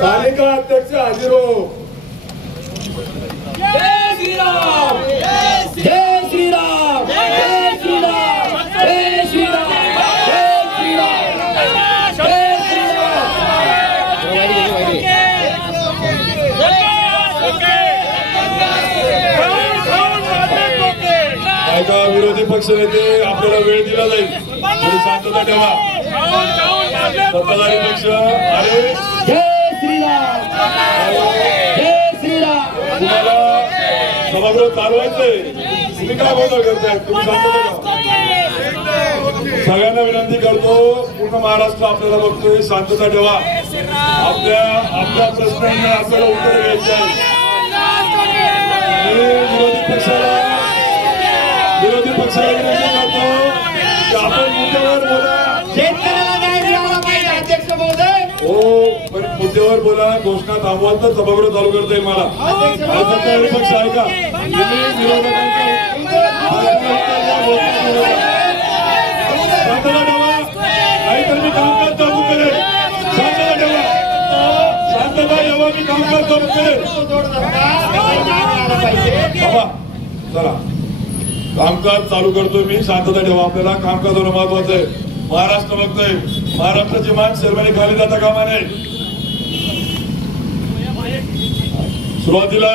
तालिका अध्यक्ष हाजीर हो. जय श्रीराम, जय श्रीराम, जय श्रीराम, जय श्रीराम, जय श्रीराम, जय ऐका विरोधी पक्ष नेते आपल्याला वेळ दिला जाईल, थोडी शांतता ठेवा. सत्ताधारी पक्ष अरे जय श्रीराम, जय श्रीराम. तुम्हाला सभागृह चालवायचंय, तुम्ही काय गोंधळ करताय? तुम्ही शांतता ठेवा. सगळ्यांना विनंती करतो, पूर्ण महाराष्ट्र आपल्याला बघतोय, शांतता ठेवा. आपल्या प्रश्नांना आपल्याला उत्तर द्यायचं आहे. विरोधी पक्षाला विनंती करतो की आपण मुद्द्यावर बोला. शेतकऱ्याला न्याय मिळाला पाहिजे अध्यक्ष महोदय. हो, पण मुद्द्यावर बोला. घोषणा थांबवाल तर सभागृह चालू करता येईल मला. सत्ताधारी पक्ष ऐका, तुम्ही विरोधकांच्या शांतता ठेवा, नाहीतर मी कामकाज चालू करेल. शांतता ठेवा, शांतता ठेवा, मी कामकाज चालू करेल. चला, कामकाज चालू करतोय मी. शांतता ठेवा, आपल्याला कामकाज होणं महत्वाचं आहे. महाराष्ट्र बघतोय, महाराष्ट्राची मान शर्माने खाली जाता कामा नये. सुरुवातीला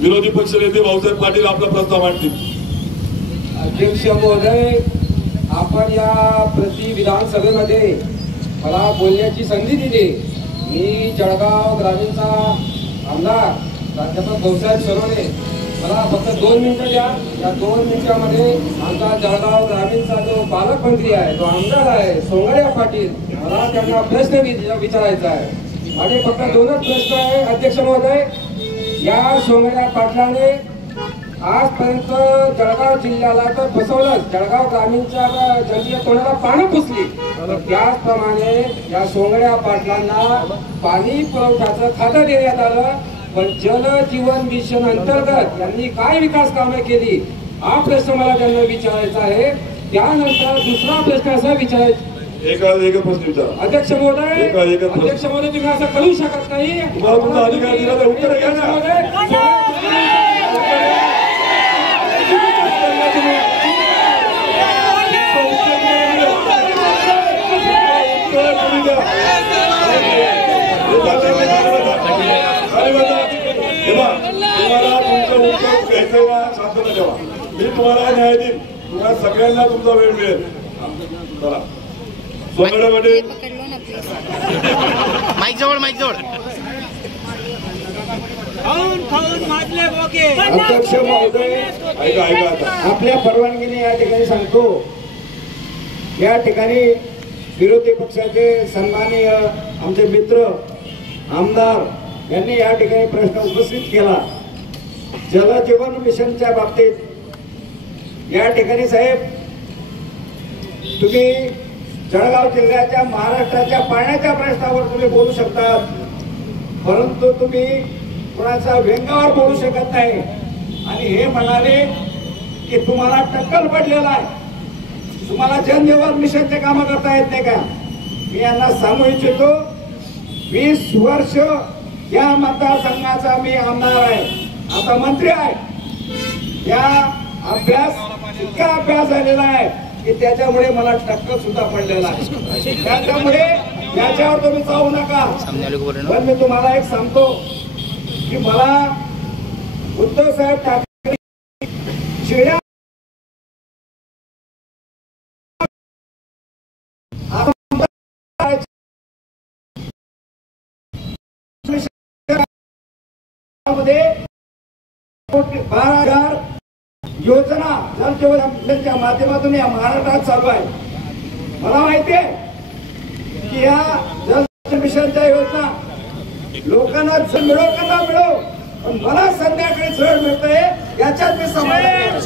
विरोधी पक्ष नेते भाऊसाहेब पाटील आपला प्रस्ताव मांडतील. अध्यक्ष महोदय, आपण या प्रति विधानसभेमध्ये मला बोलण्याची संधी दिली. मी जळगाव ग्रामीणचा आमदार प्राध्यापक भाऊसाहेब सरोने, मला फक्त 2 मिनिटं द्या. या 2 मिनिटांमध्ये आमचा जळगाव ग्रामीणचा जो पालकमंत्री आहे, जो आमदार आहे सोंगड्या पाटील, मला त्यांना प्रश्न विचारायचा आहे. माझे फक्त 2च प्रश्न आहे अध्यक्ष महोदय. या सोंगड्या पाटलाने आजपर्यंत जळगाव जिल्ह्याला तर फसवलंच, जळगाव ग्रामीणच्या जनतेच्या तोंडाला पानं पुसली. त्याचप्रमाणे या सोंगड्या पाटलांना पाणी पुरवठ्याचं खातं देण्यात आलं, पण जल जीवन मिशन अंतर्गत यांनी काय विकास कामे केली हा प्रश्न मला त्यांना विचारायचा आहे. त्यानंतर दुसरा प्रश्न असा विचारायचा. एक प्रश्न विचारा अध्यक्ष महोदय. अध्यक्ष महोदय, तुम्ही असं करू शकत नाही. तुम्हाला तुमचा अधिकार दिला तर उत्तर घ्या ना. तुम्हाला तुमचं उत्तर घ्यायचं ना, शांतता ठेवा. मी तुम्हाला न्याय देईन, तुम्हाला सगळ्यांना तुमचा वेळ मिळेल. चला, सोंगड्यामध्ये माईक जवळ, माईक जवळ. अध्यक्ष महोदय, ऐका आता. आपल्या परवानगीने या ठिकाणी सांगतो, या ठिकाणी विरोधी पक्षाचे सन्माननीय आमचे मित्र आमदार यांनी या ठिकाणी प्रश्न उपस्थित केला. जलजीवन मिशनच्या बाबतीत या ठिकाणी साहेब, तुम्ही जळगाव जिल्ह्याच्या महाराष्ट्राच्या पाण्याच्या प्रश्नावर तुम्ही बोलू शकता, परंतु तुम्ही कोणाचा व्यंगावर बोलू शकत नाही. आणि हे म्हणाले की तुम्हाला टक्कल पडलेला आहे, तुम्हाला जलजीवन मिशनचे कामं करता येत नाही का? मी यांना सांगू इच्छितो, 20 वर्ष या मतदारसंघाचा मी आमदार आहे, आता मंत्री आहे. या इतका अभ्यास झालेला आहे की त्याच्यामुळे मला टक्कल सुद्धा पडलेला आहे. त्याच्यामुळे याच्यावर तुम्ही जाऊ नका. पण मी तुम्हाला एक सांगतो की मला उद्धव साहेब ठाकरे शिड्या मध्ये 12,000 योजना जलजीवनच्या माध्यमातून या महाराष्ट्रात चालू आहे. मला माहिती आहे की या जल मिशनच्या योजना लोकांना मिळो का ना मिळो, पण मला संध्याकाळी जळ मिळतंय याच्यात मी समाधान.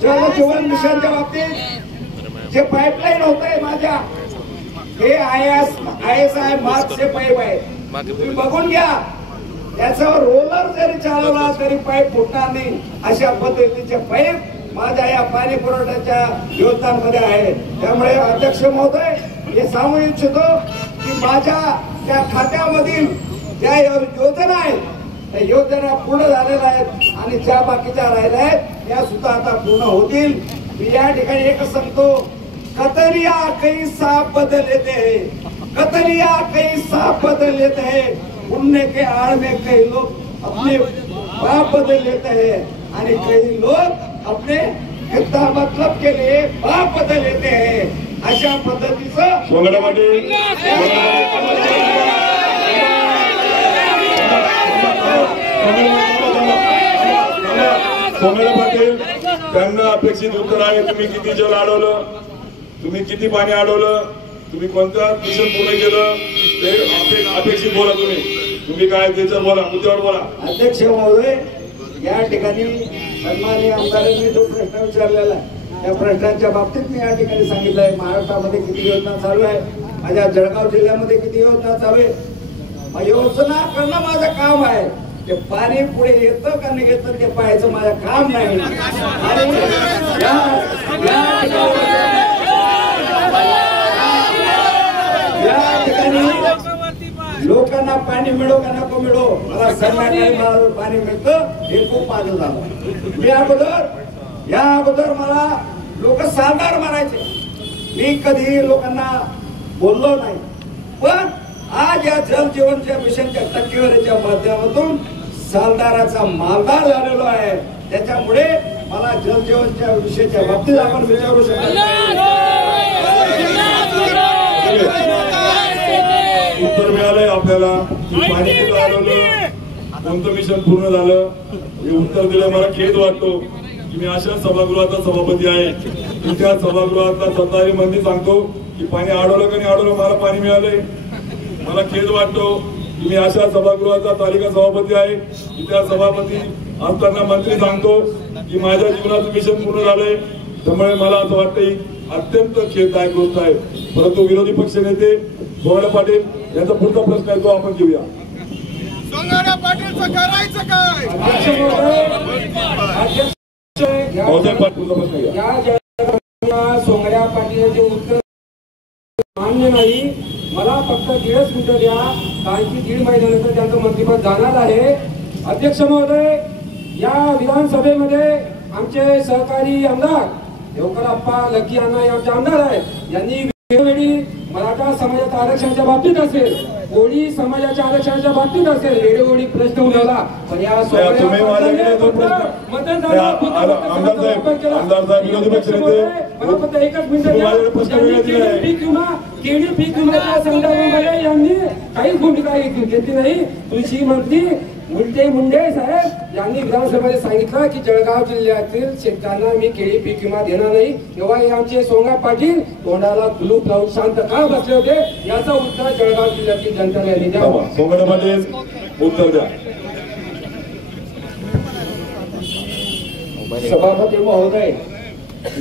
जलजीवन मिशनच्या बाबतीत जे पाईपलाईन होत आहे माझ्या, हे ISI मार्कचे पाईप आहेत, तुम्ही बघून घ्या. त्याच्यावर रोलर जरी चालवला तरी पाईप फुटणार नाही, अशा पद्धतीचे पाईप माझ्या या पाणी पुरवठ्याच्या योजनांमध्ये आहे. त्यामुळे अध्यक्ष महोदय हे सांगू इच्छितो की माझ्या त्या खात्यामधील ज्या योजना आहेत त्या योजना पूर्ण झालेल्या आहेत आणि ज्या बाकीच्या राहिल्या आहेत त्या सुद्धा आता पूर्ण होतील. मी या ठिकाणी एकच सांगतो, कतरिया कई साफ बदल लेते हैं, कतरिया कई साफ बदल लेते हैं, उड़ने के आड़ में कई लोग अपने बाप बदल लेते हैं आणि कई लोग अपने कितना मतलब के लिए बाप बदल लेते हैं. अशा पद्धतीचं सोंगडे पाटील सोंगडे पाटील त्यांना अपेक्षित उत्तर आहे. तुम्ही किती जल अडवलं, तुम्ही किती पाणी अडवलं, तुम्ही कोणतं मिशन पूर्ण केलं ते अपेक्षित बोला. तुम्ही काय त्याच्यावर बोला, मुद्द्यावर बोला. अध्यक्ष महोदय, या ठिकाणी सन्माननीय आमदारांनी जो प्रश्न विचारलेला आहे त्या प्रश्नांच्या बाबतीत मी या ठिकाणी सांगितलं आहे. महाराष्ट्रामध्ये किती योजना चालू आहे, माझ्या जळगाव जिल्ह्यामध्ये किती योजना चालू आहे. योजना करणं माझं काम आहे. ते पाणी पुढे येतं का नाही येतं ते पाहायचं माझं काम नाही. आणि या ठिकाणी लोकांना पाणी मिळो का नको मिळो, मला संध्याकाळी मला पाणी मिळतं हे खूप माझं झालं. या अगोदर मला लोक सालदार म्हणायचे, मी कधी लोकांना बोललो नाही. पण आज या जल जीवनच्या मिशनच्या टक्केवारीच्या माध्यमातून सालदाराचा मालदार झालेलो आहे. त्याच्यामुळे मला जल जीवनच्या विषयाच्या बाबतीत आपण विचारू शकतो. उत्तर मिळालंय आपल्याला की पाणी कुठं अडवलं, कोणतं मिशन पूर्ण झालं हे उत्तर दिलं. मला खेद वाटतो की मी अशा सभागृहाचा सभापती आहे की त्या सभागृहातला सत्ताधारी मंत्री सांगतो की पाणी अडवलं का नाही अडवलं, मला पाणी मिळालंय. मला खेद वाटतो की मी अशा सभागृहाचा तालिका सभापती आहे की त्या सभापती असताना मंत्री सांगतो की माझ्या जीवनाचं मिशन पूर्ण झालंय. त्यामुळे मला असं वाटतं ही अत्यंत खेददायक गोष्ट आहे. परंतु विरोधी पक्ष नेते सोंगडे पाटील यांचा पुढचा प्रश्न आहे तो आपण घेऊया. सोंगडे पाटीलचं करायचं काय? सोंगड्या पाटीलचे उत्तर मान्य नाही. मला फक्त 1.5 मिनिटं द्या, कारण की 1.5 महिन्यानंतर त्यांचं मंत्रिपद जाणार आहे. अध्यक्ष महोदय, या विधानसभेमध्ये आमचे सहकारी आमदार देवकरप्पा लक्की अण्णा हे आमचे आमदार आहेत. यांनी वेळोवेळी मराठा समाजाच्या आरक्षणाच्या बाबतीत असेल, कोळी समाजाच्या आरक्षणाच्या बाबतीत असेल वेळोवेळी प्रश्न उठवला. पण या आमदार साहेब विरोधी पक्ष नेते मला फक्त एकच मिनिट, केळी पीक विम्याच्या संदर्भामध्ये यांनी काहीच भूमिका घेतली नाही. कृषी मंत्री मुंडे साहेब यांनी विधानसभेमध्ये सांगितलं की जळगाव जिल्ह्यातील शेतकऱ्यांना मी केळी पीक विमा देणार नाही. तेव्हा हे आमचे सोंगा पाटील तोंडाला कुलूप लावून शांत का बसले होते, याचा उत्तर जळगाव जिल्ह्यातील जनतेला द्यावा. सोंगडे पाटील उत्तर द्या. सभापती महोदय,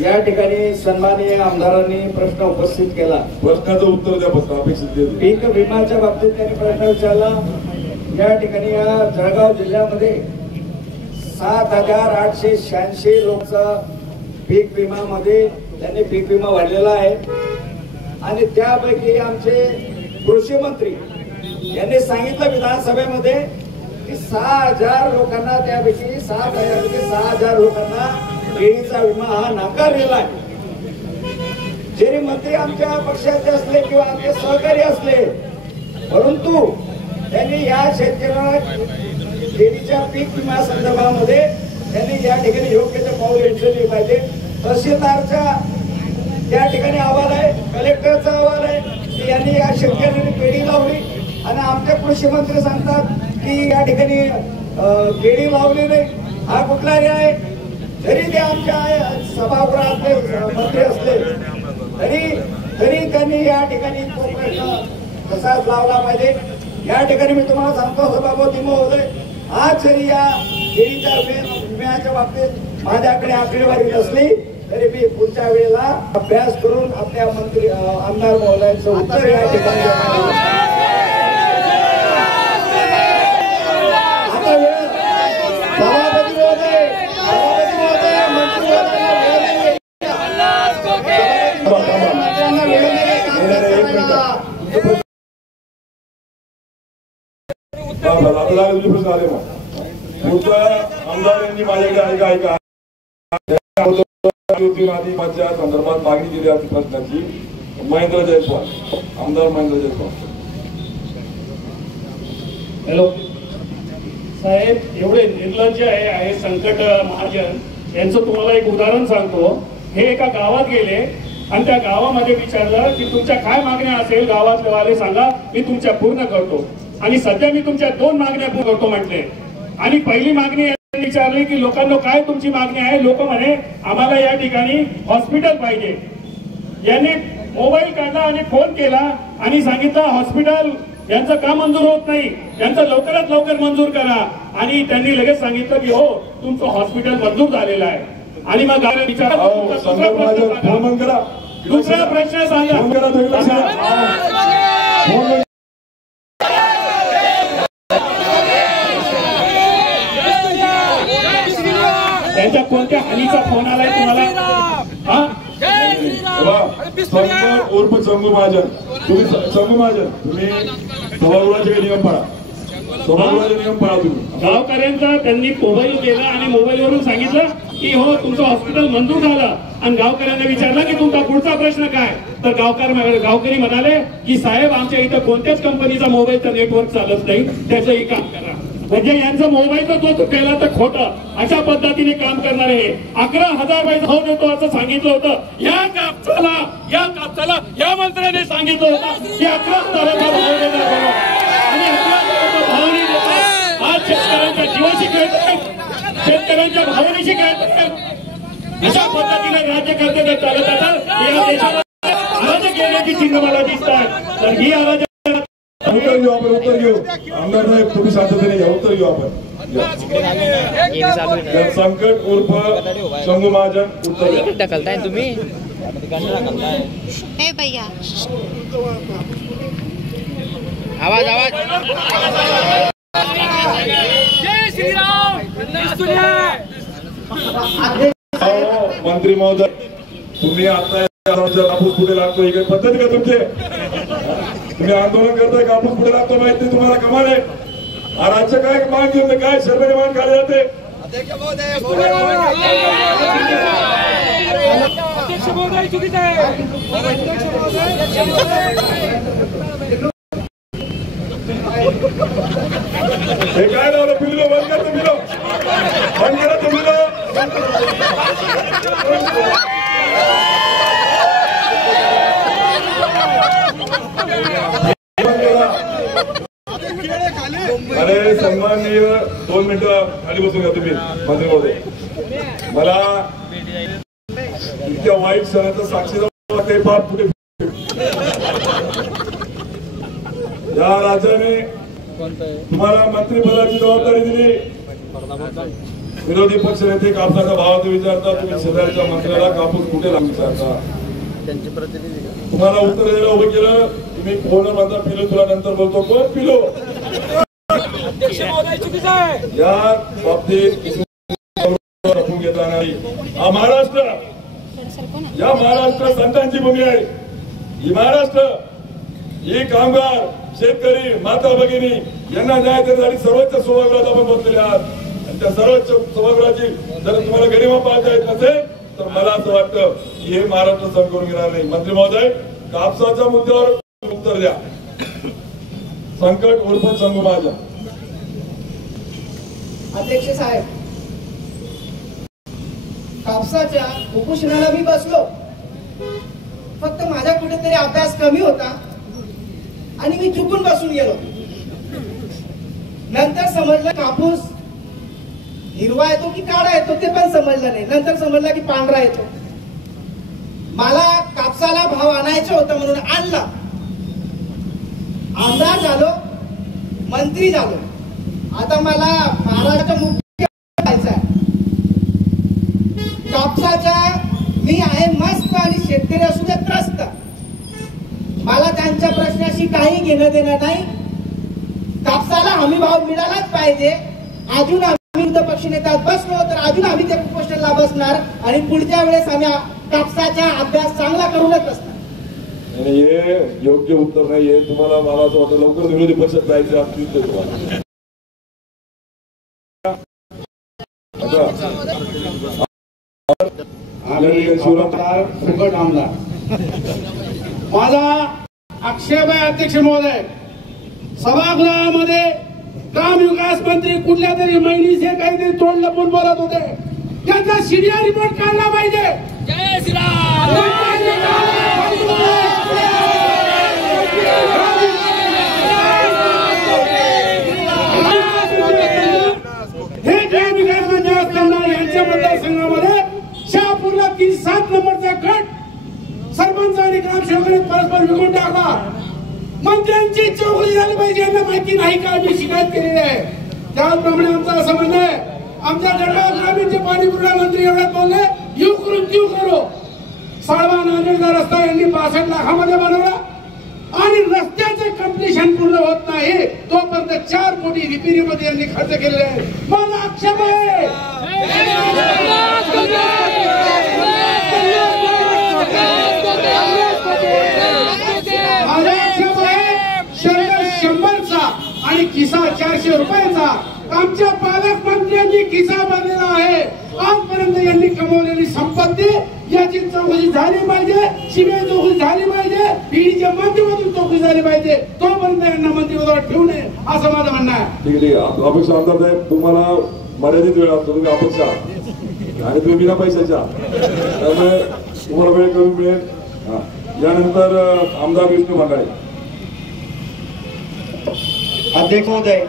या ठिकाणी सन्माननीय आमदारांनी प्रश्न उपस्थित केला. प्रश्नाचं उत्तर द्या फक्त अपेक्षित. पीक विम्याच्या बाबतीत त्यांनी प्रश्न विचारला. या ठिकाणी या जळगाव जिल्ह्यामध्ये 7,886 लोकचा पीक विमामध्ये त्यांनी पीक विमा वाढलेला आहे. आणि त्यापैकी आमचे कृषी मंत्री यांनी सांगितलं विधानसभेमध्ये की 6,000 लोकांना, त्यापैकी 6,000 लोकांना केळीचा विमा हा नाकारलेला आहे. जरी मंत्री आमच्या पक्षाचे असले किंवा आमचे सहकारी असले, परंतु त्यांनी या शेतकऱ्यांना केळीच्या पीक विमा संदर्भामध्ये त्यांनी या ठिकाणी योग्य ते पाऊल उचलले पाहिजे. तहसीलदारच्या त्या ठिकाणी अहवाल आहे, कलेक्टरचा अहवाल आहे की यांनी या शेतकऱ्यांनी केळी लावली आणि आमचे कृषी मंत्री सांगतात की या ठिकाणी केळी लावली नाही. हा कुठला न्याय आहे? जरी ते आमच्या सभागृहातले मंत्री असले तरी त्यांनी या ठिकाणी तो प्रश्न तसाच लावला पाहिजे. या ठिकाणी मी तुम्हाला सांगतो सभापती महोदय, आज जरी या केळीच्या विम्याच्या बाबतीत माझ्याकडे आकडेवारी नसली तरी मी पुढच्या वेळेला अभ्यास करून आपल्या मंत्री आमदार महोदयांचं उत्तर या ठिकाणी सभापती महोदय मंत्री आता झाले तुझे प्रश्न आले मग पुढचा आमदार यांनी माझ्याकडे ऐका माध्यमाच्या संदर्भात मागणी केली आहे प्रश्नाची. महेंद्र जयस्वाल, आमदार महेंद्र जयस्वाल. हॅलो साहेब, एवढे निर्लज्ज आहे संकट महाजन यांचं तुम्हाला एक उदाहरण सांगतो. हे एका गावात गेले आणि त्या गावामध्ये विचारलं की तुमच्या काय मागण्या असेल गावातले वाले सांगा, मी तुमच्या पूर्ण करतो. आणि सध्या मी तुमच्या 2 मागण्या पूर्ण करतो म्हटले. आणि पहिली मागणी विचारली की लोकांना काय तुमची मागणी आहे. लोक म्हणे आम्हाला या ठिकाणी हॉस्पिटल पाहिजे. यांनी मोबाईल काढला आणि फोन केला आणि सांगितलं हॉस्पिटल यांचं का मंजूर होत नाही, त्यांचं लवकरात लवकर मंजूर करा. आणि त्यांनी लगेच सांगितलं की हो तुमचं हॉस्पिटल मंजूर झालेलं आहे. आणि मग विचार दुसरा प्रश्न सांगा. त्यांच्या कोणत्या हानीचा फोन आलाय तुम्हाला? संकट उर्फ शंभू महाजन, तुम्ही शंभू महाजन तुम्ही सभागृहाचे नियम पाळा. सभागृहाचे नियम पाळा तुम्ही. गावकऱ्यांचा त्यांनी मोबाईल केला आणि मोबाईलवरून सांगितलं की हो तुमचं हॉस्पिटल मंजूर झालं. आणि गावकऱ्यांना विचारलं की तुमचा पुढचा प्रश्न काय. तर गावकरी म्हणाले की साहेब आमच्या इथं कोणत्याच कंपनीचा मोबाईलचा नेटवर्क चालत नाही, त्याचंही काम करा. म्हणजे यांचं मोबाईलचा जो केला तर खोटं अशा पद्धतीने काम करणारे 11,000 रुपये भाव देतो असं सांगितलं होतं. या कापसाला या मंत्र्याने सांगितलं होतं की 11,000 भाव देणार आणि 11,000 भाव नाही देतात. आज शेतकऱ्यांच्या जीवाशी खेळतात, शेतकऱ्यांच्या भावनेशी खेळतात. अशा पद्धतीने राज्य करते जर चालत असेल या देशामध्ये अराजक येण्याची चिन्ह मला दिसतात. तर ही अराजक उत्तर घेऊ आपण, उत्तर घेऊ. आमदार साहेब तुम्ही शांततेने घ्या, उत्तर घेऊ आपण. संकट उर्फ शंभू महाजन उत्तर ढकलताय तुम्ही. हे भैया आवाज जय श्रीराम. मंत्री महोदय तुम्ही आता कापूस कुठे लागतो ही काही पद्धत का तुमचे? तुम्ही आंदोलन करताय कापूस कुठे लागतो माहित नाही तुम्हाला? कमाल आहे. हा राज्य काय मान घेऊन काय शर्मेने मान खाले जाते? हे काय लावलं? पिलो बंद करतो, पिलो बंद करा तुम्ही. अरे सन्माननीय 2 मिनिटं खाली बसून घ्या तुम्ही मंत्री महोदय. मला इतक्या वाईट क्षणाचा साक्षीदार ते बाप कुठे या राजाने तुम्हाला मंत्रिपदाची जबाबदारी दिली. विरोधी पक्ष नेते कापसाच्या भावाचा विचारता, तुम्ही शेजारच्या मंत्र्याला कापूस कुठे लागू विचारता. तुम्हाला उत्तर द्यायला उभं केलं. तुम्ही कोण म्हणता पिलो, तुला नंतर बोलतो. कोण पिलो? या बाबतीत घेता नाही. हा महाराष्ट्र, या महाराष्ट्र संतांची भूमी आहे. ही महाराष्ट्र, ही कामगार, शेतकरी, माता भगिनी यांना न्याय देण्यासाठी सर्वोच्च सभागृहात आपण बसलेले आहात. आणि त्या सर्वोच्च सभागृहाची जर तुम्हाला गरिमा पाहता येत नसेल तर मला असं वाटतं की हे महाराष्ट्र सहन करून घेणार नाही. मंत्री महोदय कापसाच्या मुद्द्यावर उत्तर द्या. संकट उर्फ शंभू महाजन. अध्यक्ष साहेब, कापसाच्या उपोषणाला मी बसलो. फक्त माझा कुठेतरी अभ्यास कमी होता आणि मी चुकून बसून गेलो. नंतर समजलं कापूस हिरवा येतो की काळा येतो ते पण समजलं नाही. नंतर समजलं की पांढरा येतो. मला कापसाला भाव आणायचा होता म्हणून आणला. आमदार झालो, मंत्री झालो. आता मला महाराष्ट्र मुख्य व्हायचा आहे. कापसाच्या मी आहे मस्त आणि शेतकरी असू दे त्रस्त. मला त्यांच्या प्रश्नाशी काही घेणं देणं नाही. कापसाला हमी भाव मिळालाच पाहिजे. अजून आम्ही विरोधी पक्षनेत्यात बसलो तर अजून आम्ही त्या कुपोषणाला बसणार आणि पुढच्या वेळेस आम्ही कापसाचा अभ्यास चांगला करूनच असणार. हे योग्य उत्तर नाहीये. तुम्हाला मला असं वाटतं लवकर विरोधी पक्षात जायचं असतील ते तुम्हाला आदरणीय शिवराम फुकट आमदार माझा आक्षेप आहे अध्यक्ष महोदय, सभागृहामध्ये ग्रामविकास मंत्री कुठल्या तरी महिलेचे काहीतरी तोंड लपून बोलत होते, त्यांचा सीडीआर रिपोर्ट काढला पाहिजे. जय श्रीराम. हे ग्रामविकास मंत्री असताना यांच्या मतदारसंघामध्ये शहापूरला 7 नंबरचा गट सरपंच आणि ग्रामसेवकांनी परस्पर विकून टाकला. मंत्र्यांची चौकशी झाली पाहिजे यांना माहिती नाही का, मी शिकायत केलेली आहे. त्याचप्रमाणे आमचं असं म्हणणं आहे, आमच्या जळगाव ग्रामीणचे पाणीपुरवठा मंत्री एवढ्यात बोलले यू करून क्यू करो. साळवा नांदेडचा रस्ता यांनी 62 लाखामध्ये बनवला आणि रस्त्याचे कम्प्लिशन पूर्ण होत नाही तोपर्यंत 4 कोटी रिपेरीमध्ये यांनी खर्च केलेले आहे. माझा आक्षेप आहे शंकर 100चा आणि खिसा 400 रुपयाचा. आमच्या पालकमंत्र्यांनी खिसा भरलेला आहे. आजपर्यंत यांनी कमवलेली संपत्ती याची चौकशी झाली पाहिजे, सीबीआय चौकशी झाली पाहिजे, ईडीच्या माध्यमातून चौकशी झाली पाहिजे. तोपर्यंत यांना मंत्रिपदावर ठेवू नये असं माझं म्हणणं आहे. ठीक आहे. अपेक्षा आमदार साहेब, तुम्हाला मर्यादित वेळ असतो, तुम्ही अपेक्षा आणि तुम्ही बिना पैशाच्या, त्यामुळे तुम्हाला वेळ कमी मिळेल. यानंतर आमदार विष्णू भांडाळे. अध्यक्ष महोदय,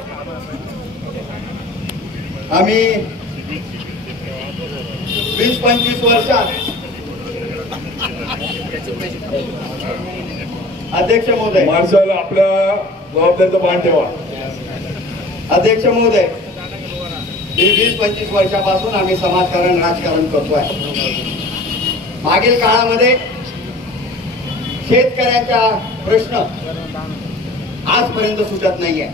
आम्ही 20-25 वर्षात अध्यक्ष महोदय माणसाला आपल्या जबाबदारीचा भान ठेवा. अध्यक्ष महोदय, 20-25 वर्षापासून आम्ही समाजकारण राजकारण करतोय. मागील काळामध्ये शेतकऱ्यांचा प्रश्न आजपर्यंत सुटत नाहीये.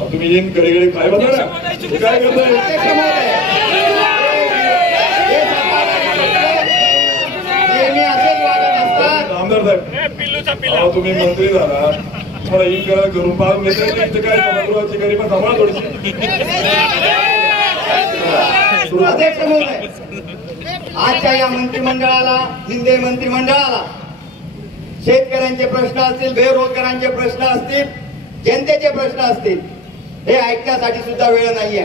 तुम्ही येईन कडे काय बघा काय करताय. अध्यक्ष महोदय, नेहमी असेच वागत असतात. आमदार साहेब, तुम्ही मंत्री झाला, तुम्हाला येईन करा घरून पाहून घेतलं इथे काय सभागृहाची गरीब सांभाळा थोडीशी. अध्यक्ष महोदय, आजच्या या मंत्रिमंडळाला, शिंदे मंत्रिमंडळाला शेतकऱ्यांचे प्रश्न असतील, बेरोजगारांचे प्रश्न असतील, जनतेचे प्रश्न असतील, हे ऐकण्यासाठी सुद्धा वेळ नाहीये.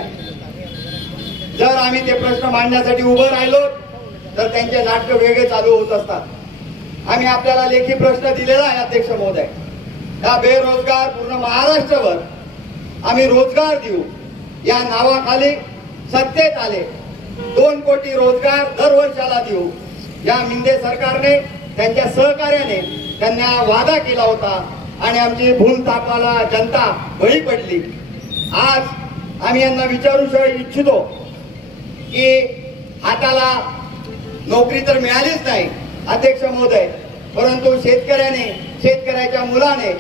जर आम्ही ते प्रश्न मांडण्यासाठी उभं राहिलो तर त्यांचे नाटक वेगळे चालू होत असतात. आम्ही आपल्याला लेखी प्रश्न दिलेला आहे अध्यक्ष महोदय. या बेरोजगार पूर्ण महाराष्ट्रभर आम्ही रोजगार देऊ या नावाखाली सत्तेत आले. 2 कोटी रोजगार दरवर्षाला देऊ या शिंदे सरकारने त्यांच्या सहकार्याने त्यांना वादा केला होता आणि आमची भूल थापाला जनता बळी पडली. आज आम्ही यांना विचारू इच्छितो की हाताला नोकरी तर मिळालीच नाही अध्यक्ष महोदय, परंतु शेतकऱ्याने, शेतकऱ्याच्या मुलाने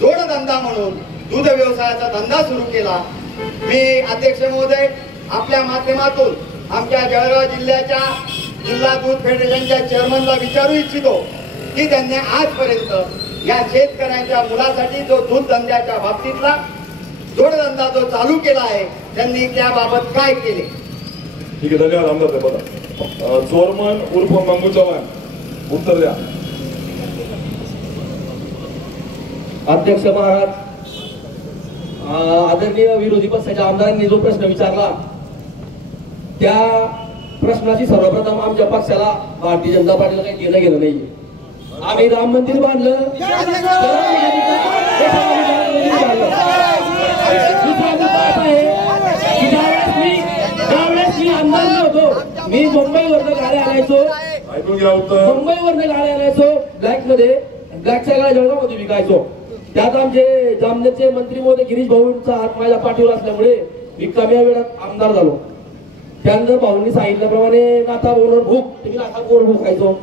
जोडधंदा म्हणून दूध व्यवसायाचा धंदा सुरू केला. मी अध्यक्ष महोदय आपल्या माध्यमातून आमच्या जळगाव जिल्ह्याच्या जिल्हा दूध फेडरेशनच्या चेअरमनला विचारू इच्छितो की त्यांनी आजपर्यंत या शेतकऱ्यांच्या मुलासाठी जो दूध धंद्याच्या बाबतीतला जोडधंदा जो चालू केला आहे त्यांनी त्याबाबत काय केले. ठीक आहे, धन्यवाद आमदार साहेब. बघा, चोरमन उर्फ मंगू चव्हाण, उत्तर द्या. अध्यक्ष महाराज, आदरणीय विरोधी पक्षाच्या आमदारांनी जो प्रश्न विचारला त्या प्रश्नाची सर्वप्रथम आमच्या पक्षाला भारतीय जनता पार्टीला काही घेणं गेलं नाही. आम्ही राम मंदिर बांधलं, मी आमदार होतो, मी मुंबईवरनं गाड्या आणायचो, मुंबईवरनं गाड्या आणायचो ब्लॅक मध्ये, ब्लॅकच्या गाड्या जळगावमध्ये विकायचो. त्यात आमचे जामनेरचे मंत्री महोदय गिरीश भाऊंचा हात माझ्या पाठीवर असल्यामुळे मी कमी वेळात आमदार झालो. त्यानंतर भाऊंनी सांगितल्याप्रमाणे नाथा बोलवर भूक, मी नाथावर भूक खायचो,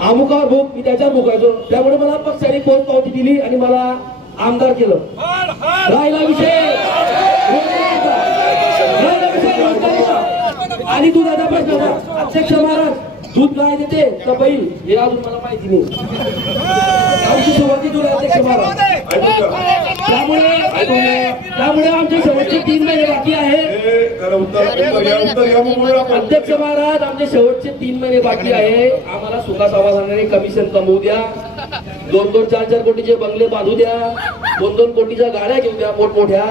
अमुकावर भूक, मी त्याच्यावर भूकायचो. त्यामुळे मला पक्षाने पोच पावती दिली आणि मला आमदार केलं. राहिला विषय आणि दुधाचा प्रश्न. अध्यक्ष महाराज, दूध गाय देते का बैल हे अजून मला माहिती नाही. आमची सुरुवातीतून अध्यक्ष महाराज त्यामुळे आमचे शेवटचे 3 महिने बाकी आहे. अध्यक्ष महाराज आमचे शेवटचे 3 महिने बाकी आहे. आम्हाला सुखा समाधानाने कमिशन कमवू द्या. 2-2, 4-4 कोटीचे बंगले बांधू द्या. 2-2 कोटीच्या गाड्या घेऊ द्या मोठमोठ्या.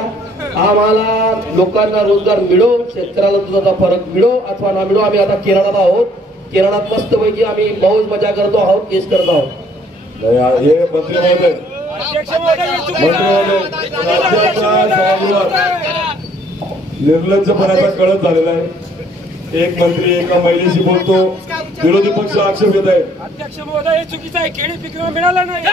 आम्हाला लोकांना रोजगार मिळो, शेतकऱ्याला दुधाचा फरक मिळो अथवा ना मिळो. आम्ही आता केरळात आहोत. केरळात मस्तपैकी आम्ही मौज मजा करतो आहोत, केस करत आहोत. हे मंत्री महोदय निर्लज्जपणाचा कळत झालेला आहे. एक मंत्री एका महिलेशी बोलतो, विरोधी पक्ष आक्षेप घेत आहे. अध्यक्ष महोदय हे चुकीचं आहे. खेळी पीक विमा मिळाला नाही.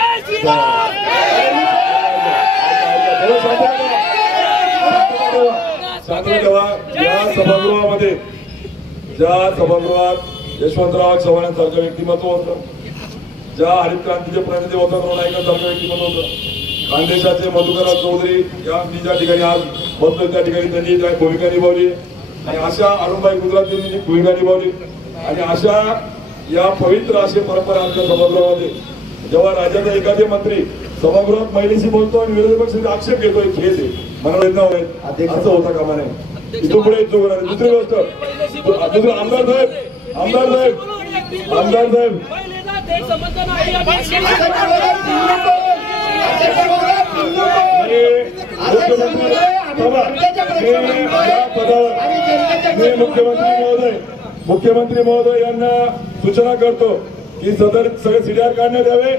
शांतता ठेवा. ज्या सभागृहात यशवंतराव चव्हाणांसारखं व्यक्तिमत्व होतं, ज्या हरित क्रांतीचे प्रणेते होतात नाईकांसारखं व्यक्तिमत्व होतं, खानदेशाचे मधुकरराव चौधरी या ज्या ठिकाणी आज बसलो त्या ठिकाणी त्यांनी त्या भूमिका निभावली आणि अशा अरुणबाई गुजरातींनी भूमिका निभावली. आणि अशा या पवित्र अशी परंपरा आमच्या सभागृहामध्ये जेव्हा राज्याचा एखादे मंत्री सभागृहात महिलेशी बोलतो आणि विरोधी पक्ष आक्षेप घेतोय, खेळ आहे मला असं होता कामा नये. इथून पुढे दुसरी गोष्ट, आमदार साहेब मुख्यमंत्री महोदय यांना सूचना करतो की सदर सगळे सीडीआर काढण्यात यावे.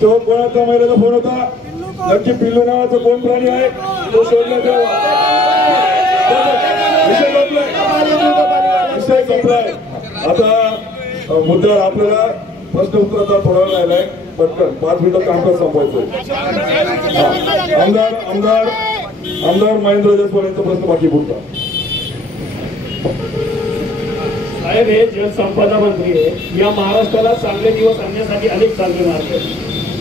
तो कोणाचा महिलेचा फोन होता, नक्की पिल्लू नावाचा कोण प्राणी आहे तो शोधण्यात यावा. विषय संपलाय. आता मुद्द्यावर आपल्याला प्रश्न उत्तराचा थोडा वेळ राहिलाय. पटकन 5 मिनिटात कामकाज संपवायचं. आमदार महेंद्र जयस्वाल यांचा प्रश्न बाकी बोलता. साहेब हे जलसंपदा मंत्री आहे. या महाराष्ट्राला चांगले दिवस आणण्यासाठी अनेक चांगले मार्ग आहेत,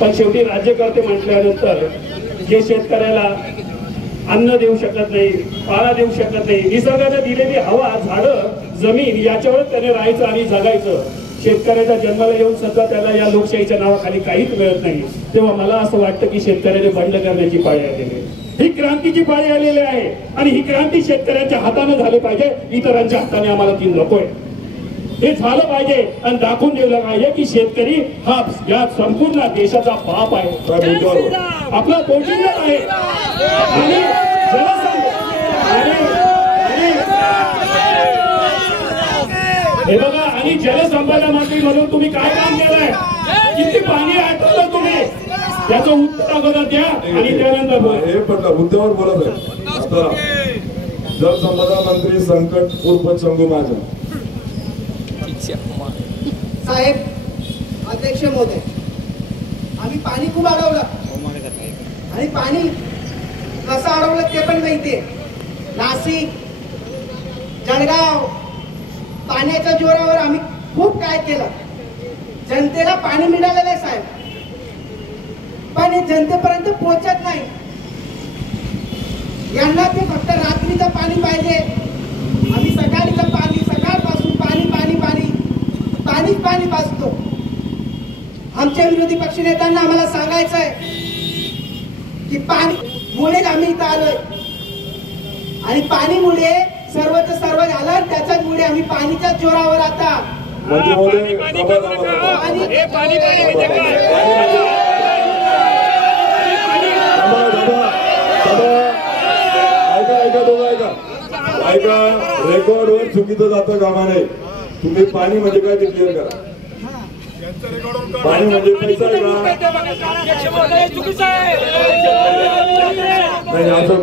पण शेवटी राज्यकर्ते म्हटल्यानंतर जे शेतकऱ्याला अन्न देऊ शकत नाही, पाळा देऊ शकत नाही, निसर्गाने दिलेली हवा, झाडं, जमीन याच्यावर त्याने राहायचं आणि जगायचं. शेतकऱ्याच्या जन्माला येऊन सध्या त्याला या लोकशाहीच्या नावाखाली काहीच मिळत नाही. तेव्हा मला असं वाटतं की शेतकऱ्याने बंड करण्याची पाळी आलेली आहे. ही क्रांतीची पाळी आलेली आहे आणि ही क्रांती शेतकऱ्यांच्या हाताने झाली पाहिजे. इतरांच्या हाताने आम्हाला ती नकोय. हे झालं पाहिजे आणि दाखवून दिलं पाहिजे की शेतकरी हा या संपूर्ण देशाचा बाप आहे, आपला पोशिंदा आहे. आणि हे बघा, आणि जलसंपदा मंत्री म्हणून तुम्ही काय काम केलंय, किती पाणी आटवलं तुम्ही, त्याचं उत्तर अगोदर द्या आणि त्यानंतर बोला. हे पटलं, मुद्द्यावर बोलत आहे. आता जलसंपदा मंत्री संकट उर्फ चंगू महाजन साहेब, अध्यक्ष महोदय, आम्ही पाणी खूप अडवलं आणि पाणी कसं अडवलं ते पण माहितीये. नाशिक, जळगाव, पाण्याच्या जोरावर आम्ही खूप काय केलं. जनतेला पाणी मिळालेलं आहे साहेब, पण हे जनतेपर्यंत पोहोचत नाही. यांना ते फक्त रात्रीचं पाणी पाहिजे. आम्ही सकाळीचं पाणी, सकाळपासून पाणी पाणी पाणी पाणी पाणी पाजतो. आमच्या विरोधी पक्षनेत्यांना आम्हाला सांगायचं आहे की पाणी मुळे आम्ही इथं आलोय आणि पाणीमुळे सर्वच सर्व झालं. त्याच्यामुळे आम्ही पाणीच्या जोरावर आता ऐका, रेकॉर्डवर चुकीचं जातं कामा नाही. तुम्ही पाणी म्हणजे काय ते क्लिअर करा. पाणी म्हणजे पैसा आहे का? नाही, असं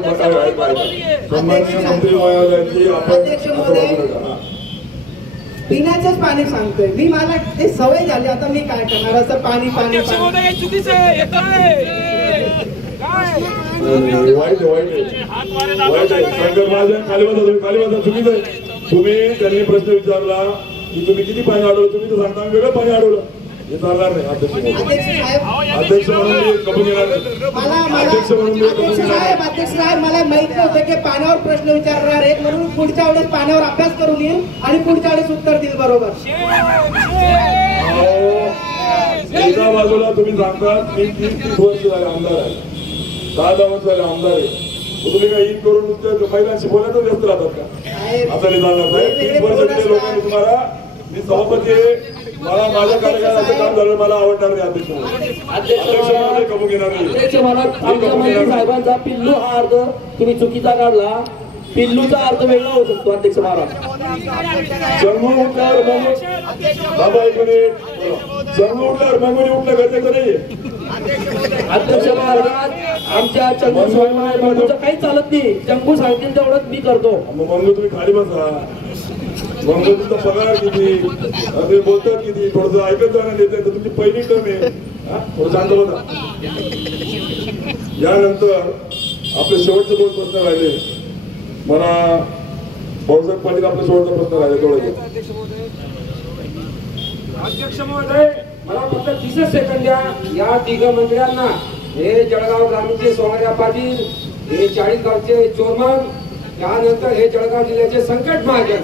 सन्माननीय मंत्री महोदयांची आपण पिण्याचंच पाणी सांगतोय मी. मला ते सवय झाली, आता मी काय करणार. असं पाणी पाणी चुकीचं आहे. वाईट आहे. शंकर महाजन खाली बसा चुकीचं आहे. तुम्ही त्यांनी प्रश्न विचारला की तुम्ही किती पाणी अडवलं, तुम्ही तर सांगता वेगळं पाणी अडवलं. हे चालणार नाही अध्यक्ष महोदय. अध्यक्ष साहेब अध्यक्ष म्हणून मी कबूल घेणार नाही. अध्यक्ष म्हणून मी कबूल घेणार नाही. अध्यक्ष साहेब मला माहित नव्हतं की पानावर प्रश्न विचारणार आहेत म्हणून पुढच्या वेळेस पानावर अभ्यास करून येईल आणि पुढच्या वेळेस उत्तर देईल बरोबर. एका बाजूला तुम्ही सांगतात मी 30 वर्ष झाले आमदार आहे, 10 वर्ष झाले आमदार आहे, तुम्ही काही इन करून नुसतं महिलांशी बोलायचं व्यस्त राहतात का? असं नाही चालणार साहेब. 30 वर्ष दिले लोकांनी तुम्हाला. मी सभापती आहे, मला माझ्या कार्यकाळाचं काम झालं, मला आवडणार नाही अध्यक्ष महोदय कबूल घेणार नाही. अध्यक्ष मला आमच्या मंत्री साहेबांचा पिल्लू हा अर्थ तुम्ही चुकीचा काढला. पिल्लूचा अर्थ वेगळा होऊ शकतो अध्यक्ष महाराज. जन्म उठल्यावर बाबा एक मिनिट, जन्म उठल्यावर मंगोनी उठलं गरजेचं नाहीये अध्यक्ष महाराज. आमच्या चंगूचं काही चालत नाही. चंगू सांगतील तेवढंच मी करतो. मग मंगू तुम्ही खाली बसा. मंगू तुमचा पगार किती, तुम्ही बोलतात किती, थोडंसं ऐकत जाणं देते. तुमची पहिली टर्म आहे, थोडं शांत बसा. यानंतर आपले शेवटचे 2 प्रश्न राहिले. मला भाऊसाहेब पाटील आपला शेवटचा प्रश्न राहिले तेवढे. अध्यक्ष महोदय मला फक्त 30 सेकंद द्या. या 3 मंत्र्यांना, हे जळगाव ग्रामीणचे सोमय्या पाटील, हे 40 गावचे चोरमन, त्यानंतर हे जळगाव जिल्ह्याचे संकट महाजन,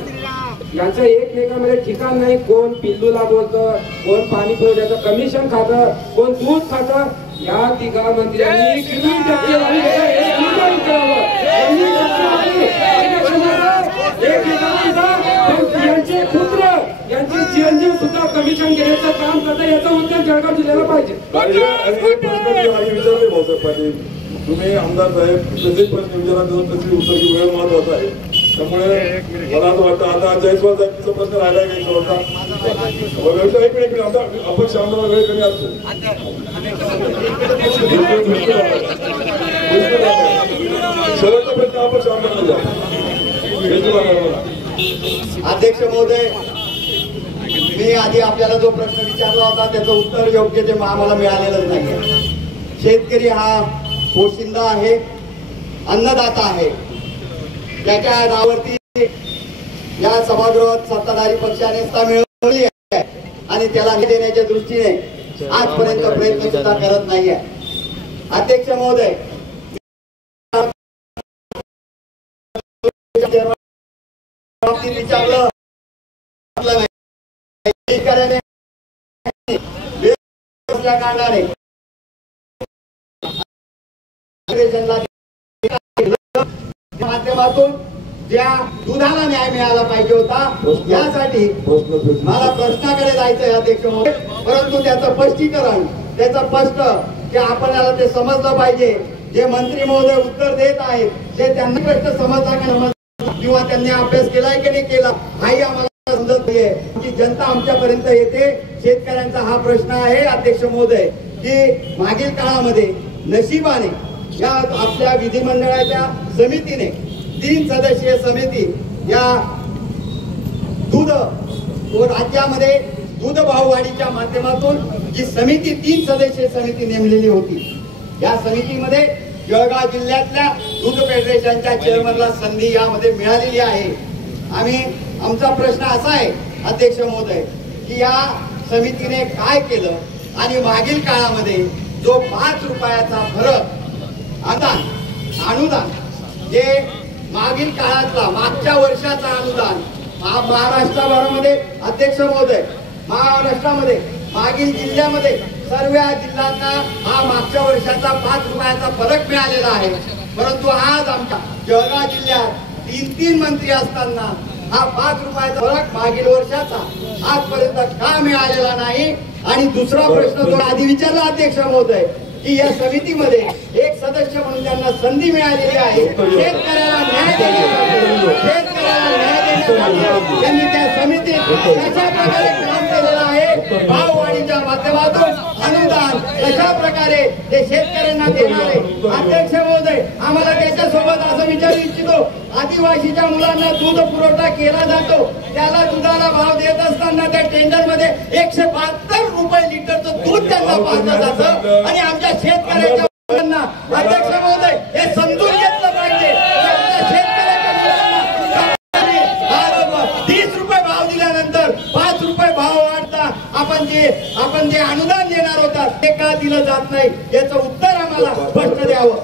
यांचं एकमेकांमध्ये ठिकाण नाही. कोण पिल्लूला बोलतं, कोण पाणी पुरवठ्याचं कमिशन खातं, कोण दूध खातं. या 3 मंत्र्यांनी किती टक्केवारी यांचे पुत्र, यांचे चिरंजीव सुद्धा कमिशन घेण्याचं काम करतात. याचा उत्तर जळगाव जिल्ह्याला पाहिजे. विचारले भाऊसाहेब पाटील, तुम्ही आमदार साहेब तसे प्रश्न विचारा, तशी उत्तर ही वेळ महत्वाचा आहे. त्यामुळे मला असं वाटतं आता जयस्वाल साहेबचा प्रश्न राहिला आहे काही शेवटचा. एक मिनिट आता अपक्ष आमदार वेळ कमी असतो. शेवटचा प्रश्न अपक्ष आमदार. अध्यक्ष महोदय, मी आधी आपल्याला जो प्रश्न विचारला होता त्याचं उत्तर योग्य ते आम्हाला मिळालेलं नाही. शेतकरी हा पोशिंदा आहे, अन्नदाता आहे. त्याच्या नावावरती या सभागृहात सत्ताधारी पक्षाने सत्ता मिळवली आहे आणि त्याला देण्याच्या दृष्टीने आजपर्यंत प्रयत्न सुद्धा करत नाहीये. अध्यक्ष महोदय, विचारलं माध्यमातून ज्या दुधाला न्याय मिळाला पाहिजे होता यासाठी मला प्रश्नाकडे जायचंय अध्यक्ष महोदय. परंतु त्याचं स्पष्टीकरण, त्याचं स्पष्ट की आपल्याला ते समजलं पाहिजे. जे मंत्री महोदय उत्तर देत आहेत ते त्यांना प्रश्न समजला का समजला किंवा त्यांनी अभ्यास केलाय की नाही केला हाही आम्हाला समजत नाहीये. की जनता आमच्यापर्यंत येते. शेतकऱ्यांचा हा प्रश्न आहे अध्यक्ष महोदय की मागील काळामध्ये नशिबाने या आपल्या विधिमंडळाच्या समितीने 3 सदस्यीय समिती या दूध व राज्यामध्ये दूध भाववाढीच्या माध्यमातून जी समिती 3 सदस्यीय समिती नेमलेली होती. या समितीमध्ये जळगाव जिल्ह्यातल्या दूध फेडरेशनच्या चेअरमनला संधी यामध्ये मिळालेली आहे. आमचा प्रश्न असा आहे अध्यक्ष महोदय की या समितीने काय केलं आणि मागील काळामध्ये जो 5 रुपयाचा फरक अनुदान जे मागील काळातला मागच्या वर्षाचा अनुदान महाराष्ट्रामध्ये अध्यक्ष महोदय महाराष्ट्रामध्ये मागील जिल्ह्यामध्ये सर्व जिल्ह्यांना हा मागच्या वर्षाचा 5 रुपयाचा फरक मिळालेला आहे. परंतु आज आमच्या जळगाव जिल्ह्यात 3 मंत्री असताना हा 5 रुपयाचा फरक मागील वर्षाचा आजपर्यंत का मिळालेला नाही. आणि दुसरा प्रश्न तो आधी विचारला अध्यक्ष महोदय की या समितीमध्ये एक सदस्य म्हणून त्यांना संधी मिळालेली आहे. शेतकऱ्याला न्याय देण्यासाठी त्यांनी त्या समितीत कशा प्रकारे काम केलेलं आहे. भाववाढीच्या माध्यमातून अनुदान कशा प्रकारे ते शेतकऱ्यांना देणार आहे. अध्यक्ष महोदय आम्हाला त्याच्यासोबत असं विचारू इच्छितो आदिवासीच्या मुलांना दूध पुरवठा केला जातो. त्याला दुधाला भाव देत असताना त्या टेंडर मध्ये 172 रुपये लिटरचं दूध त्यांना पाजलं जातं आणि आमच्या शेतकऱ्याच्या मुलांना अध्यक्ष महोदय हे समजून घेतलं पाहिजे. शेतकऱ्याच्या मुलांना 30 रुपये भाव दिल्यानंतर 5 रुपये भाव वाढता आपण आपण जे अनुदान देणार होता ते का दिलं जात नाही याचं उत्तर आम्हाला स्पष्ट द्यावं.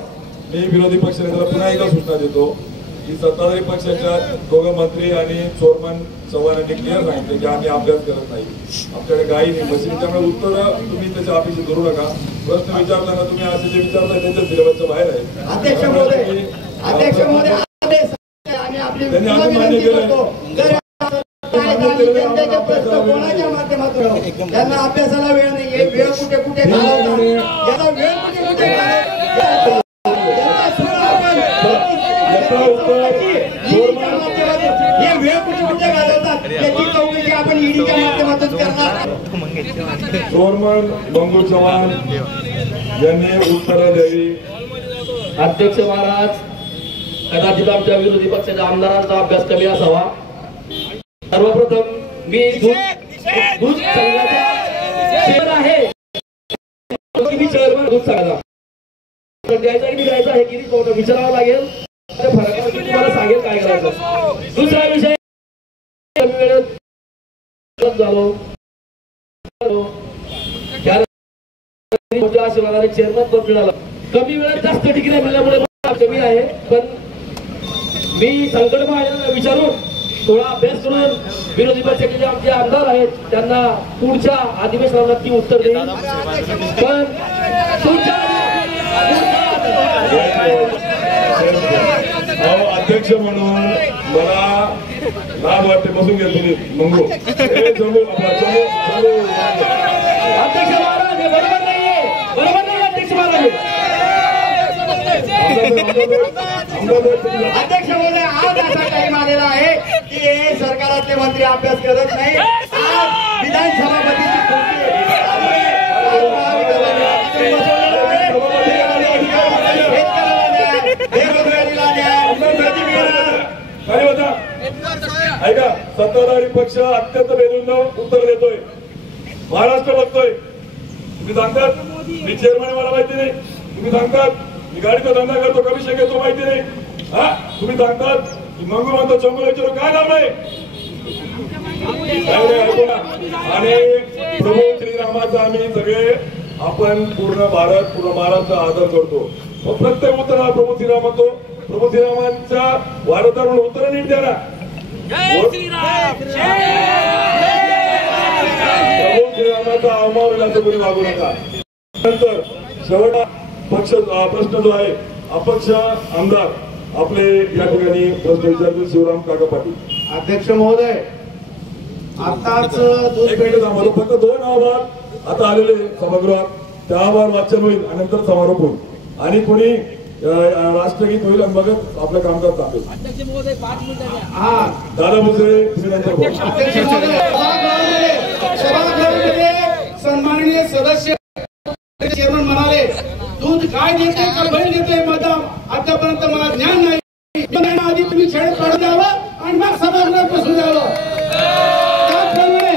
मी विरोधी पक्षनेत्याला पुन्हा एकदा सूचना देतो की सत्ताधारी पक्षाच्या दोघं मंत्री आणि चोरमन चव्हाण यांनी क्लिअर सांगितले की आम्ही अभ्यास करत नाही, आमच्याकडे काही नाही मशीन, त्यामुळे उत्तर तुम्ही त्याच्या अपेक्षा करू नका. प्रश्न विचारताना तुम्ही असे जे विचारताय त्यांच्या सिलेबसच्या बाहेर आहे. अध्यक्ष महोदय आणि आपली विनंती करतो जनतेचे प्रश्न कोणाच्या माध्यमातून त्यांना अभ्यासाला वेळ नाही, हे वेळ कुठे कुठे घालवतात, याचा वेळ कुठे कुठे घालवतात, हे वेळ कुठे कुठे घालवतात याची चौकशी आपण ईडीच्या माध्यमातून करणार. चोरमन मंगू चव्हाण यांनी उत्तरं द्यावी. अध्यक्ष महाराज, कदाचित आमच्या विरोधी पक्षाच्या आमदारांचा अभ्यास कमी असावा. सर्वप्रथम मी दूध संघाचा चेअर आहे, मी चेअरमन दूध संघाचा द्यायचा की द्यायचा हे किती विचारावं लागेल, फरक तुम्हाला सांगेल काय करायचं. दुसरा विषय झालो आशीर्वादाने चेअरमन पद मिळालं. कमी वेळात जास्त डिग्री मिळाल्यामुळे कमी आहे, पण मी संकट महाराजांना विचारून थोडा अभ्यास करून विरोधी पक्षाचे जे आमचे आमदार आहेत त्यांना पुढच्या अधिवेशनाला ती उत्तर देईल. पण अध्यक्ष म्हणून मला लाज वाटते, बसून घ्या तुम्ही मंगू. अध्यक्ष महाराज बरोबर नाहीये, बरोबर नाही अध्यक्ष महाराज. अध्यक्ष महोदय, आज असा टाइम आलेला आहे की हे सरकारातले मंत्री अभ्यास करत नाही. आज विधानसभापतीची ऐका, सत्ताधारी पक्ष अत्यंत बेधुंद उत्तर देतोय, महाराष्ट्र बघतोय. तुम्ही सांगतात मी चेअरमन, मला माहिती नाही. तुम्ही सांगतात मी गाडीचा धंदा करतो, कमिशन घेतो, माहिती नाही. हा, तुम्ही सांगतात की मंगू म्हणतो चंबुलेश्वर काय नाव नाही. आणि प्रभू श्रीरामाचा आम्ही सगळे आपण पूर्ण भारत पूर्ण महाराष्ट्र आदर करतो. प्रत्येक उत्तर प्रभू श्रीराम म्हणतो. प्रभू श्रीरामांच्या वारदार म्हणून उत्तर नीट द्या ना. प्रभू श्रीरामाचा अवमान होईल असं कोणी मागू नका. नंतर शेवटचा पक्ष प्रश्न जो आहे, अपक्ष आमदार आपले या ठिकाणी प्रश्न विचारतील शिवराम काका पाटील. अध्यक्ष महोदय, आताच एक मिनिट थांबतो, फक्त 2 अहवाल आता आलेले सभागृहात, त्या अहवाल वाचन होईल आणि नंतर समारोप होईल आणि कोणी राष्ट्रगीत होईल आणि बघत आपलं कामकाज चालेल. हा दादा भुसे तुम्ही नंतर बोला. अध्यक्ष महोदय, सभागृहामध्ये सन्माननीय सदस्य चेअरमन म्हणाले दूध गाय देते का बैल देते माझा आतापर्यंत मला ज्ञान नाही. आधी तुम्ही शाळेत काढून द्यावं आणि मग सभागृहात बसून द्यावं. त्याचप्रमाणे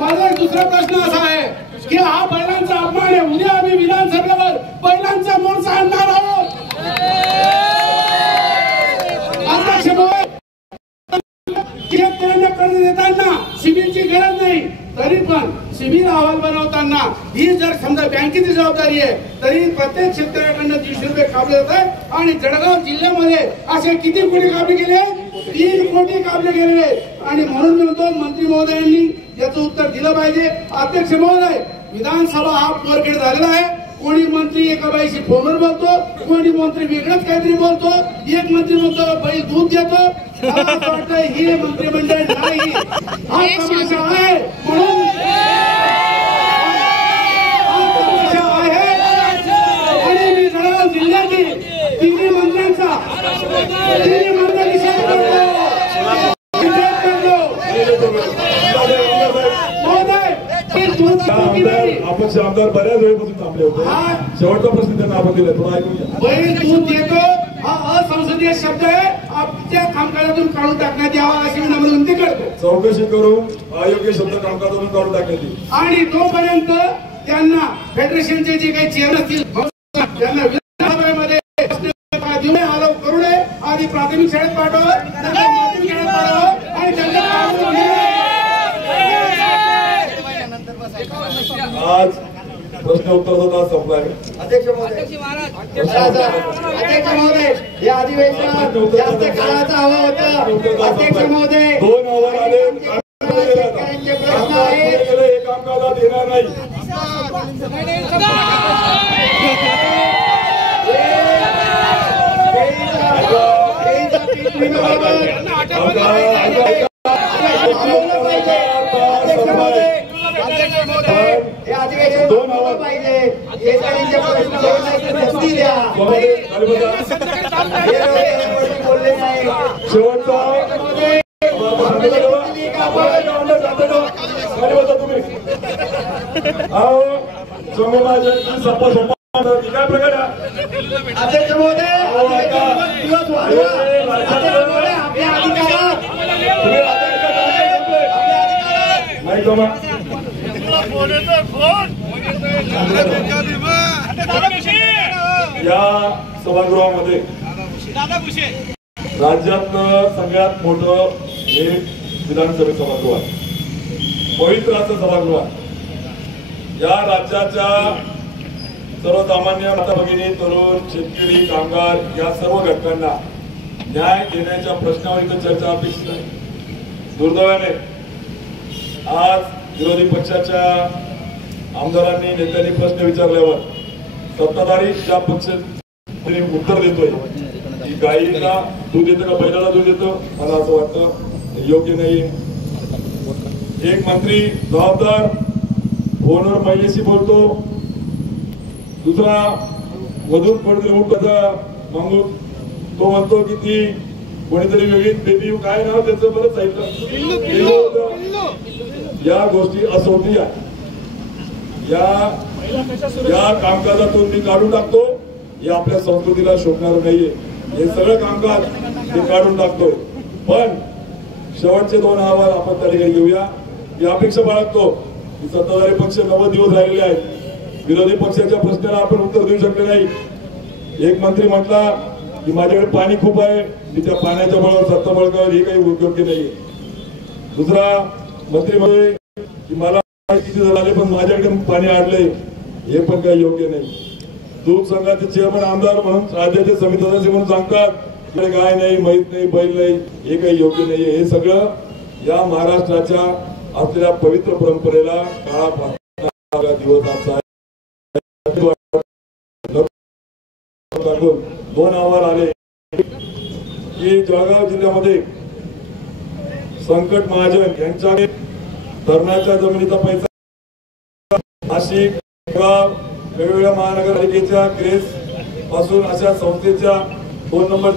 माझा दुसरा प्रश्न असा आहे की हा बैलांचा अपमान आहे. उद्या आम्ही विधानसभेवर बैलांचा मोर्चा आणणार आहोत. अध्यक्ष महोदय, शेतकऱ्यांना कर्ज देताना सिबिलची गरज नाही, तरी पण सिबिल अहवाल बनवताना ही जर समजा बँकेची जबाबदारी आहे तरी प्रत्येक शेतकऱ्याकडनं 150 रुपये कापले जात आहे. आणि जळगाव जिल्ह्यामध्ये असे किती कोटी कापले गेले? 3 कोटी कापले गेलेले. आणि म्हणून मी म्हणतो मंत्री महोदयांनी याचं उत्तर दिलं पाहिजे. अध्यक्ष महोदय, विधानसभा हा पोरखेड झालेला आहे. कोणी मंत्री एका बाईशी फोनवर बोलतो, कोणी मंत्री वेगळंच काहीतरी बोलतो. एक मंत्री म्हणतो बैल दूध देतो. मला असं वाटतं ही मंत्रिमंडळ नाही, हा तमाशा आहे. म्हणून हा तमाशा आहे. आणि मी जळगाव जिल्ह्यातील 3 मंत्र्यांचा निषेध करतो. अपक्ष आमदार बऱ्याच वेळेपासून थांबले होते. शेवटचा प्रश्न त्यांना आपण दिला, थोडा ऐकूया. बैल दूध देतो हा असंसदीय शब्द आहे, आपल्या कामकाजातून काढून टाकण्यात यावा अशी मी विनंती करतो. चौकशी करून अयोग्य शब्द कामकाजातून काढून टाकण्यात येईल. आणि तोपर्यंत त्यांना फेडरेशनचे जे काही चेअर असतील त्यांना विधानसभेमध्ये आरोप करू नये. आधी प्राथमिक शाळेत पाठवावं, नंतर माध्यमिक शाळेत पाठवावं आणि त्यांना आज प्रश्न उत्तर तास संपलाय. अध्यक्ष महोदय, अध्यक्ष महोदय, हे अधिवेशन जास्त काळाचा हवा होता. अध्यक्ष महोदय, 2 अहवाल आले. शेतकऱ्यांचे प्रश्न आहेत. हे कामकाजात येणार नाही. अध्यक्ष महोदय, दिवस वाढवा. आपल्या अधिकारात या सभागृहामध्ये राज्यातलं सगळ्यात मोठं हे विधानसभे सभागृह आहे. पवित्र असं सभागृह आहे. या राज्याच्या सर्वसामान्य माता भगिनी, तरुण, शेतकरी, कामगार या सर्व घटकांना न्याय देण्याच्या प्रश्नावर इथं चर्चा अपेक्षित आहे. दुर्दैवाने आज विरोधी पक्षाच्या आमदारांनी, नेत्यांनी प्रश्न विचारल्यावर सत्ताधारी ज्या पक्ष उत्तर देतोय की गाईला दूध येतं का बैलाला दूध येतं, मला असं वाटतं योग्य नाही. एक मंत्री जबाबदार फोनवर महिलेशी बोलतो, दुसरा मधून कोणीतरी उठायचा मागून तो म्हणतो की ती कोणीतरी वेगळी बेबी, काय नाव त्याचं बरंच सांगितलं. या गोष्टी असोटी आहे. या कामकाजातून मी काढून टाकतो. हे आपल्या संस्कृतीला शोभणार नाहीये. हे सगळं कामकाज मी काढून टाकतोय. पण शेवटचे 2 अहवाल आपण त्या ठिकाणी घेऊया. ही अपेक्षा बाळगतो की सत्ताधारी पक्ष 90 दिवस राहिलेले आहेत. विरोधी पक्षाच्या प्रश्नाला आपण उत्तर देऊ शकले नाही. एक मंत्री म्हटला की माझ्याकडे पाणी खूप आहे, मी त्या पाण्याच्या बळावर सत्ता बळकावर, हे काही योग्य नाहीये. दुसरा मंत्री म्हणे की मला किती झाले पण माझ्याकडे पाणी आणलंय, हे पण काही योग्य नाही. दूध संघाचे चेअरमन आमदार म्हणून राज्याचे समिती सदस्य म्हणून सांगतात गाय नाही, म्हैस नाही, बैल नाही, हे काही योग्य नाहीये. हे सगळं या महाराष्ट्राच्या असलेल्या पवित्र परंपरेला काळा दिवस आजचा 2 अहवाल आले की जळगाव जिल्ह्यामध्ये संकट महाजन यांच्या धरणाच्या जमिनीचा पैसा नाशिक, जळगाव, वेगवेगळ्या महानगरपालिकेच्या ग्रेस पासून अशा संस्थेच्या 2 नंबर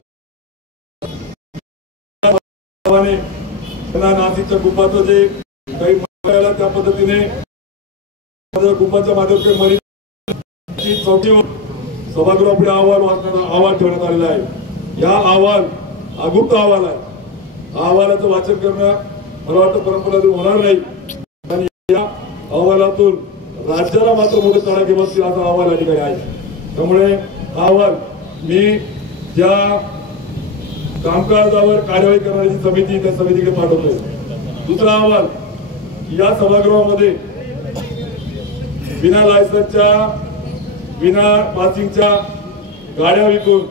नाशिकच्या कुंभाचं जे काही त्या पद्धतीने कुंभाच्या माध्यमातून मरीची चौकीवर सभागृहापुढे अहवाल ठेवण्यात आलेला आहे. या अहवाल हा गुप्त अहवाल आहे. अहवालाचं वाचन करणं मला वाटतं परंपरा होणार नाही. आणि या अहवालातून राज्याला मात्र मोठे तडाखे बसतील असा अहवाल या ठिकाणी आहे. त्यामुळे अहवाल मी ज्या कामकाजावर कार्यवाही करण्याची समिती, त्या समितीकडे पाठवतोय. दुसरा अहवाल, या सभागृहामध्ये बिना लायसन्सच्या, बिना पासिंगच्या गाड्या विकून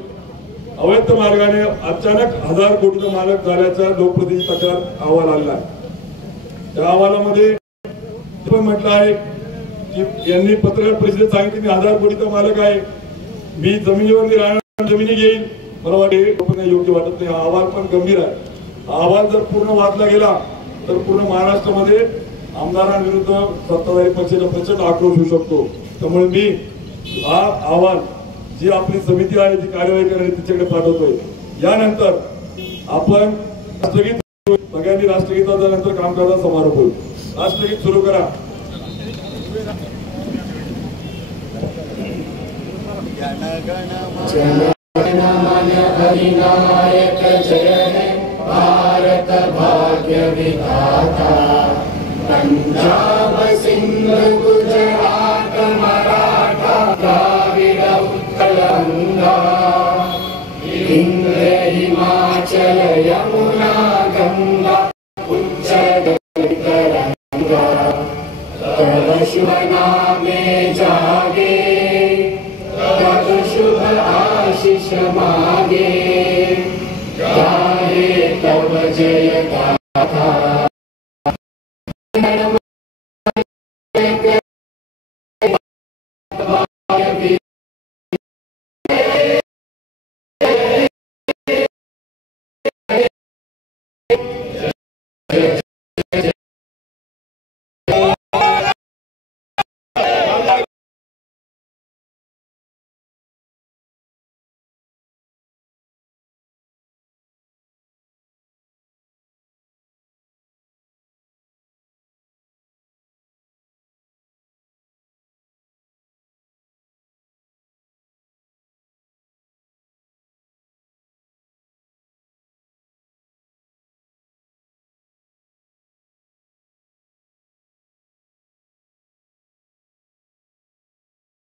अवैध मार्गाने अचानक 1000 कोटीचा मालक झाल्याचा लोकप्रतिनिधी तक्रार अहवाल आलेला आहे. त्या अहवालामध्ये पण म्हटलं आहे की यांनी पत्रकार परिषदेत सांगितले मी 1000 कोटीचा मालक आहे, मी जमिनीवर राहणार, जमिनी घेईल. मला वाटतं योग्य वाटत नाही. हा अहवाल पण गंभीर आहे. हा अहवाल जर पूर्ण वाचला गेला तर पूर्ण महाराष्ट्रामध्ये आमदारांविरुद्ध सत्ताधारी पक्षाचा प्रचंड आक्रोश होऊ शकतो. त्यामुळे मी हा अहवाल जी आपली समिती आहे, जी कार्यवाही करण्याची, तिच्याकडे पाठवतोय. यानंतर आपण राष्ट्रगीत, सगळ्यांनी राष्ट्रगीताच्या नंतर कामकाजाचा समारोप होईल. राष्ट्रगीत सुरू करा. अधिनायक जय हे भारत भाग्य विधाता, पंजाब सिंध गुजरात मराठा द्राविड उत्कल गंगा, विंध्य हिमाचल यमुना गंगा उच्चल तरंगा, तव विश्व नामे जागे, तब शुभ आशीष मागे, गाहे तब जय गाथा।